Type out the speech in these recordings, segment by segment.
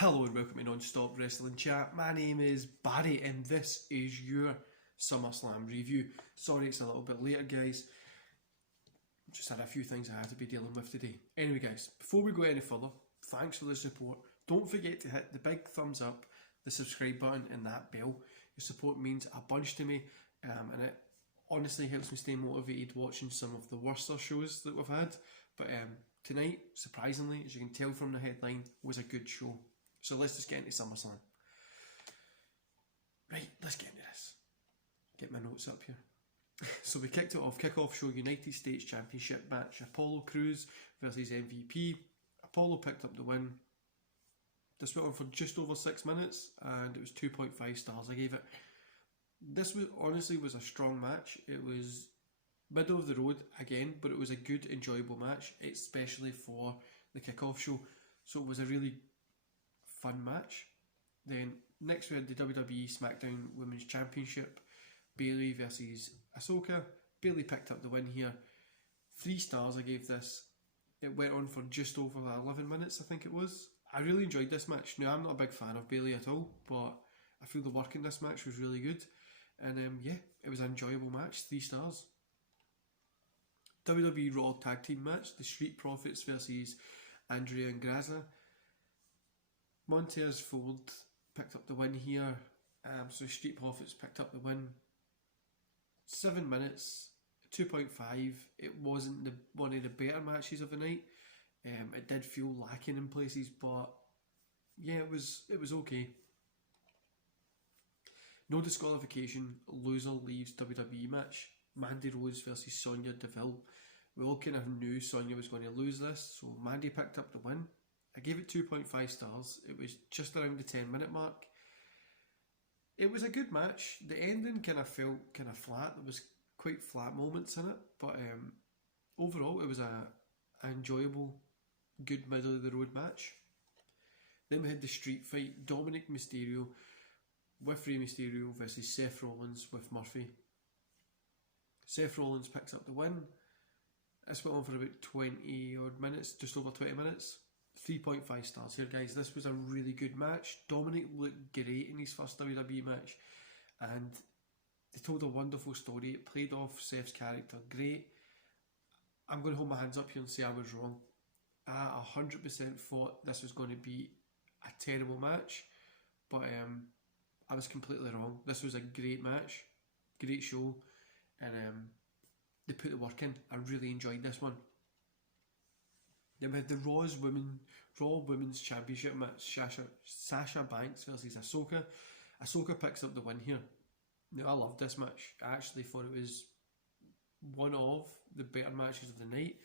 Hello and welcome to Non-Stop Wrestling Chat. My name is Barry and this is your Summerslam review. Sorry it's a little bit later, guys. Just had a few things I had to be dealing with today. Anyway, guys, before we go any further, thanks for the support. Don't forget to hit the big thumbs up, the subscribe button and that bell. Your support means a bunch to me, and it honestly helps me stay motivated watching some of the worser shows that we've had. But tonight, surprisingly, as you can tell from the headline, was a good show. So let's just get into SummerSlam. Right, let's get into this. Get my notes up here. So we kicked it off. Kickoff Show United States Championship match. Apollo Crews versus MVP. Apollo picked up the win. This went on for just over 6 minutes and it was 2.5 stars. I gave it. This was honestly was a strong match. It was middle of the road again, but it was a good, enjoyable match, especially for the Kickoff Show. So it was a really fun match. Then next we had the WWE SmackDown Women's Championship. Bayley versus Ahsoka. Bayley picked up the win here. 3 stars I gave this. It went on for just over 11 minutes, I think it was. I really enjoyed this match. Now, I'm not a big fan of Bayley at all, but I feel the work in this match was really good. And yeah, it was an enjoyable match. 3 stars. WWE Raw Tag Team match. The Street Profits versus Andrea and Graza. Montez Ford picked up the win here. So Street Profits picked up the win. 7 minutes, 2.5. It wasn't one of the better matches of the night. It did feel lacking in places, but yeah, it was okay. No disqualification. Loser leaves WWE match. Mandy Rose versus Sonya Deville. We all kind of knew Sonya was going to lose this, so Mandy picked up the win. I gave it 2.5 stars. It was just around the 10-minute mark. It was a good match. The ending kind of felt kind of flat. There was quite flat moments in it, but overall it was an enjoyable, good middle of the road match. Then we had the street fight. Dominic Mysterio with Rey Mysterio versus Seth Rollins with Murphy. Seth Rollins picks up the win. This went on for about 20 odd minutes, just over 20 minutes. 3.5 stars here, guys. This was a really good match. Dominic looked great in his first WWE match, and they told a wonderful story. It played off Seth's character great. I'm going to hold my hands up here and say I was wrong. I 100% thought this was going to be a terrible match, but I was completely wrong. This was a great match, great show, and they put the work in. I really enjoyed this one. Then we had the Raw Women's Championship match. Sasha Banks versus Ahsoka. Ahsoka picks up the win here. Now, I loved this match. I actually thought it was one of the better matches of the night.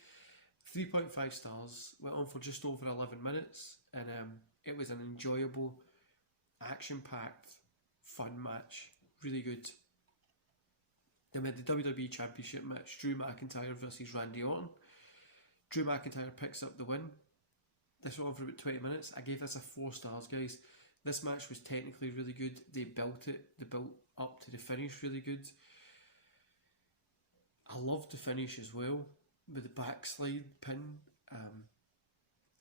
3.5 stars. Went on for just over 11 minutes. And it was an enjoyable, action-packed, fun match. Really good. Then we had the WWE Championship match. Drew McIntyre versus Randy Orton. Drew McIntyre picks up the win. This went on for about 20 minutes. I gave this a 4 stars, guys. This match was technically really good. They built it. They built up to the finish really good. I loved the finish as well with the backslide pin.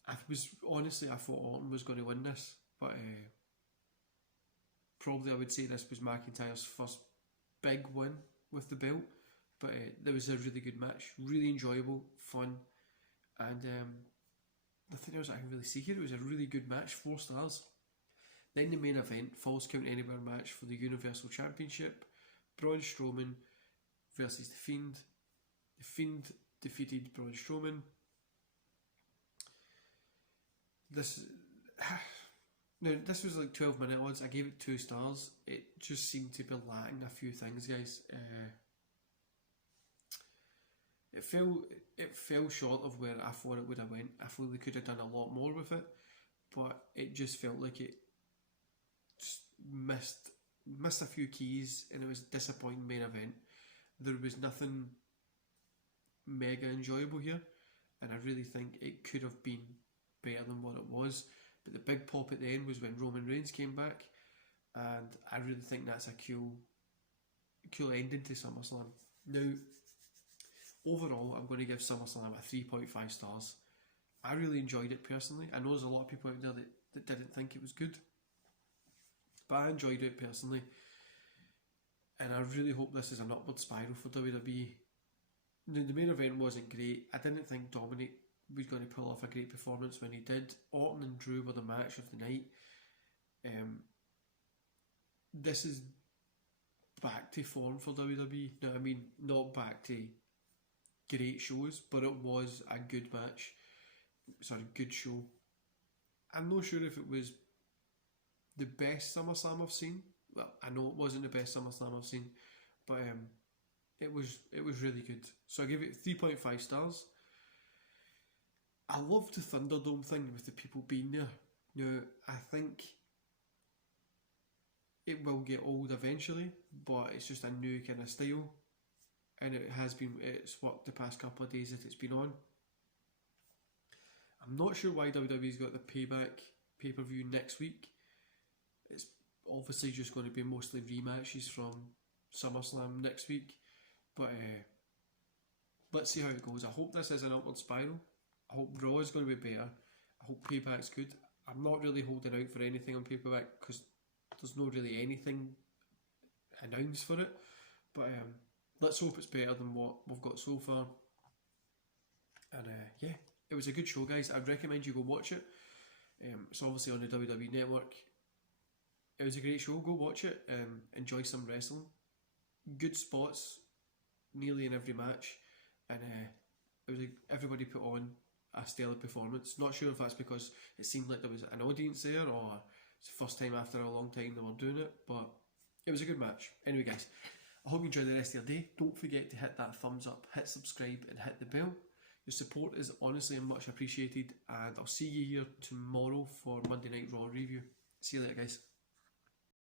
I thought Orton was going to win this, but probably I would say this was McIntyre's first big win with the belt. But there was a really good match. Really enjoyable, fun. And nothing else I can really see here. It was a really good match, 4 stars. Then the main event, Falls Count Anywhere match for the Universal Championship. Braun Strowman versus The Fiend. The Fiend defeated Braun Strowman. This was like 12-minute odds. I gave it 2 stars. It just seemed to be lacking a few things, guys. It fell short of where I thought it would have went. I thought they could have done a lot more with it, but it just felt like it just missed a few keys, and it was a disappointing main event. There was nothing mega enjoyable here, and I really think it could have been better than what it was. But the big pop at the end was when Roman Reigns came back, and I really think that's a cool ending to SummerSlam. Now, overall, I'm going to give SummerSlam a 3.5 stars. I really enjoyed it personally. I know there's a lot of people out there that didn't think it was good, but I enjoyed it personally, and I really hope this is an upward spiral for WWE. The main event wasn't great. I didn't think Dominic was going to pull off a great performance when he did. Orton and Drew were the match of the night. This is back to form for WWE. No, I mean, not back to great shows, but it was a good match. Sorry, good show. I'm not sure if it was the best SummerSlam I've seen. Well, I know it wasn't the best SummerSlam I've seen, but it was really good. So I give it 3.5 stars. I love the Thunderdome thing with the people being there. Now, I think it will get old eventually, but it's just a new kind of style, and it's worked the past couple of days that it's been on. I'm not sure why WWE's got the Payback pay-per-view next week. It's obviously just going to be mostly rematches from SummerSlam next week, but let's see how it goes. I hope this is an upward spiral. I hope Raw is going to be better. I hope Payback's good. I'm not really holding out for anything on Payback because there's not really anything announced for it, but let's hope it's better than what we've got so far. And yeah, it was a good show, guys. I'd recommend you go watch it. It's obviously on the WWE Network. It was a great show. Go watch it. Enjoy some wrestling. Good spots nearly in every match, and it was everybody put on a stellar performance. Not sure if that's because it seemed like there was an audience there, or it's the first time after a long time they were doing it, but it was a good match. Anyway, guys, I hope you enjoy the rest of your day. Don't forget to hit that thumbs up, hit subscribe, and hit the bell. Your support is honestly much appreciated, and I'll see you here tomorrow for Monday Night Raw review. See you later, guys.